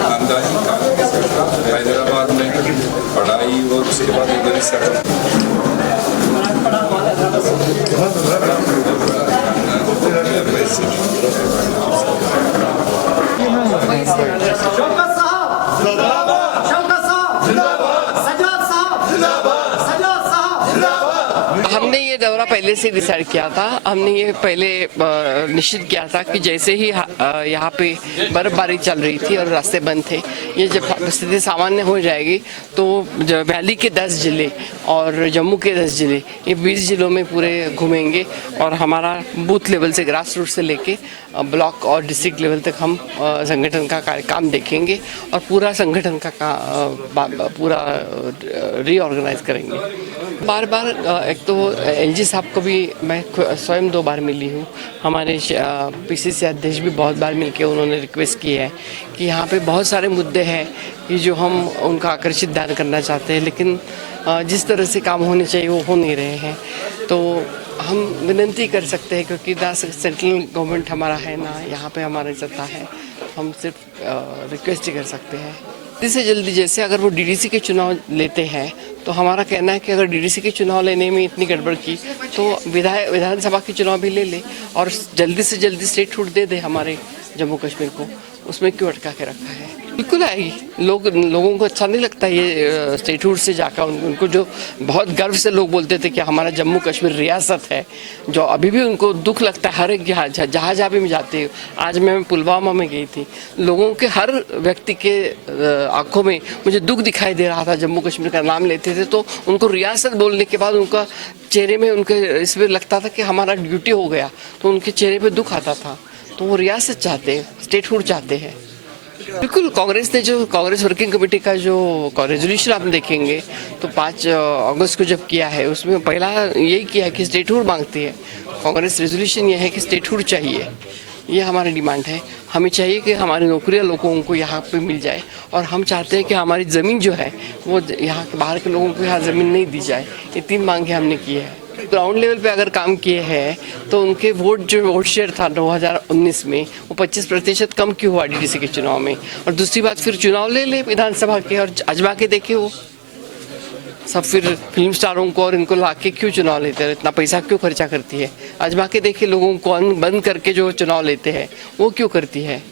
खानदानी काम के साथ हैदराबाद में पढ़ाई और उसके बाद उधर ही सेटल। हमने ये दौरा पहले से डिसाइड किया था। हमने ये पहले निश्चित किया था कि जैसे ही यहाँ पे बर्फबारी चल रही थी और रास्ते बंद थे, ये जब स्थिति सामान्य हो जाएगी तो वैली के 10 ज़िले और जम्मू के 10 ज़िले, ये 20 ज़िलों में पूरे घूमेंगे और हमारा बूथ लेवल से, ग्रास रूट से लेके ब्लॉक और डिस्ट्रिक्ट लेवल तक हम संगठन का काम देखेंगे और पूरा संगठन का पूरा रीऑर्गेनाइज करेंगे। बार बार एक तो एलजी साहब को भी मैं स्वयं 2 बार मिली हूँ। हमारे पीसीसी अध्यक्ष भी बहुत बार मिलके उन्होंने रिक्वेस्ट की है कि यहाँ पे बहुत सारे मुद्दे हैं कि जो हम उनका आकर्षित ध्यान करना चाहते हैं, लेकिन जिस तरह से काम होने चाहिए वो हो नहीं रहे हैं। तो हम विनती कर सकते हैं, क्योंकि सेंट्रल गवर्नमेंट हमारा है ना, यहाँ पे हमारी सत्ता है, हम सिर्फ रिक्वेस्ट ही कर सकते हैं जल्दी से जल्दी। जैसे अगर वो डीडीसी के चुनाव लेते हैं तो हमारा कहना है कि अगर डीडीसी के चुनाव लेने में इतनी गड़बड़ की तो विधानसभा के चुनाव भी ले ले और जल्दी से जल्दी स्टेटहुड दे दे हमारे जम्मू कश्मीर को। उसमें क्यों अटका के रखा है? बिल्कुल आएगी। लोगों को अच्छा नहीं लगता ये स्टेटहुड से जाकर। उनको जो बहुत गर्व से लोग बोलते थे कि हमारा जम्मू कश्मीर रियासत है, जो अभी भी उनको दुख लगता है। हर एक जहाँ भी जाते, आज मैं पुलवामा में गई थी, लोगों के हर व्यक्ति के आंखों में मुझे दुख दिखाई दे रहा था। जम्मू कश्मीर का नाम लेते थे तो उनको रियासत बोलने के बाद उनका चेहरे में, उनके इसमें लगता था कि हमारा ड्यूटी हो गया, तो उनके चेहरे पे दुख आता था। तो वो रियासत चाहते हैं, स्टेटहुड चाहते हैं। बिल्कुल, कांग्रेस वर्किंग कमेटी का जो रेजोल्यूशन आप देखेंगे तो 5 अगस्त को जब किया है, उसमें पहला यही किया है कि स्टेटहुड मांगती है कांग्रेस। रेजोल्यूशन ये है कि स्टेटहुड चाहिए, ये हमारी डिमांड है। हमें चाहिए कि हमारी नौकरियां लोगों को यहाँ पे मिल जाए और हम चाहते हैं कि हमारी ज़मीन जो है वो यहाँ के बाहर के लोगों को यहाँ ज़मीन नहीं दी जाए। ये 3 मांगे हमने की है। ग्राउंड लेवल पे अगर काम किए हैं तो उनके वोट शेयर था 2019 में, वो 25% कम क्यों हुआ डीडीसी के चुनाव में? और दूसरी बात, फिर चुनाव ले ले विधानसभा के और आजमा के देखे वो सब। फिर फिल्म स्टारों को और इनको ला के क्यों चुनाव लेते हैं? इतना पैसा क्यों खर्चा करती है? आजमा के देखे, लोगों को बंद करके जो चुनाव लेते हैं वो क्यों करती है?